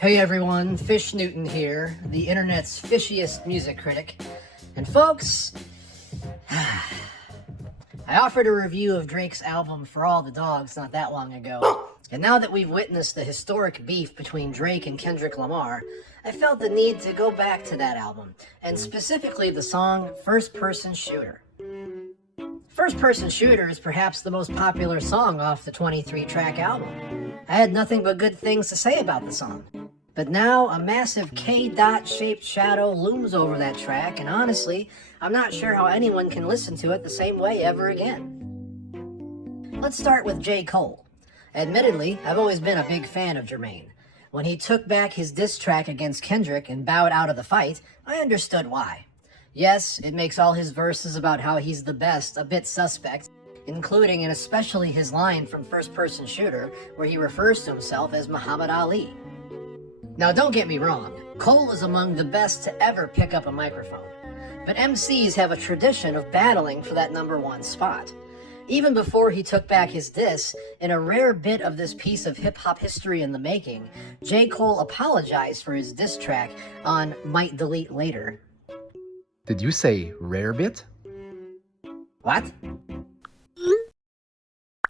Hey everyone, Fish Newton here, the internet's fishiest music critic. And folks, I offered a review of Drake's album For All the Dogs not that long ago. And now that we've witnessed the historic beef between Drake and Kendrick Lamar, I felt the need to go back to that album, and specifically the song First Person Shooter. First Person Shooter is perhaps the most popular song off the 23-track album. I had nothing but good things to say about the song. But now a massive K-dot-shaped shadow looms over that track, and honestly, I'm not sure how anyone can listen to it the same way ever again. Let's start with J. Cole. Admittedly, I've always been a big fan of Jermaine. When he took back his diss track against Kendrick and bowed out of the fight, I understood why. Yes, it makes all his verses about how he's the best a bit suspect, including and especially his line from First Person Shooter, where he refers to himself as Muhammad Ali. Now don't get me wrong, Cole is among the best to ever pick up a microphone, but MCs have a tradition of battling for that #1 spot. Even before he took back his diss, in a rare bit of this piece of hip-hop history in the making, J. Cole apologized for his diss track on Might Delete Later. Did you say Rarebit? What? In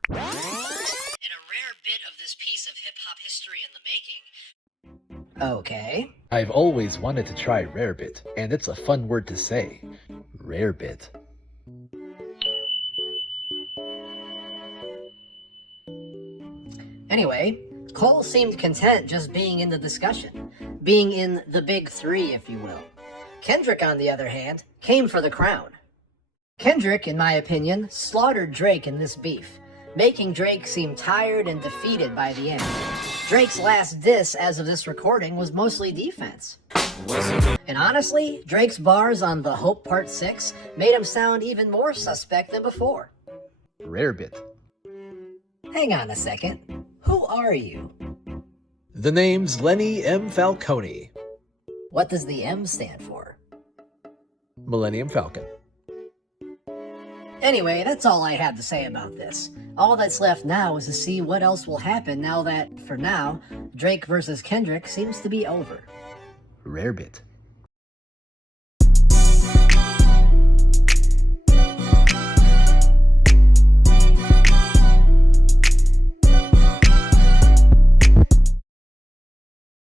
a rare bit of this piece of hip-hop history in the making. Okay. I've always wanted to try Rarebit, and it's a fun word to say. Rarebit. Anyway, Cole seemed content just being in the discussion, being in the big three, if you will. Kendrick, on the other hand, came for the crown. Kendrick, in my opinion, slaughtered Drake in this beef, making Drake seem tired and defeated by the end. Drake's last diss, as of this recording, was mostly defense. And honestly, Drake's bars on The Hope Part 6 made him sound even more suspect than before. Rarebit. Hang on a second. Who are you? The name's Lenny M. Falcone. What does the M stand for? Millennium Falcon. Anyway, that's all I had to say about this. All that's left now is to see what else will happen now that, for now, Drake versus Kendrick seems to be over. Rarebit.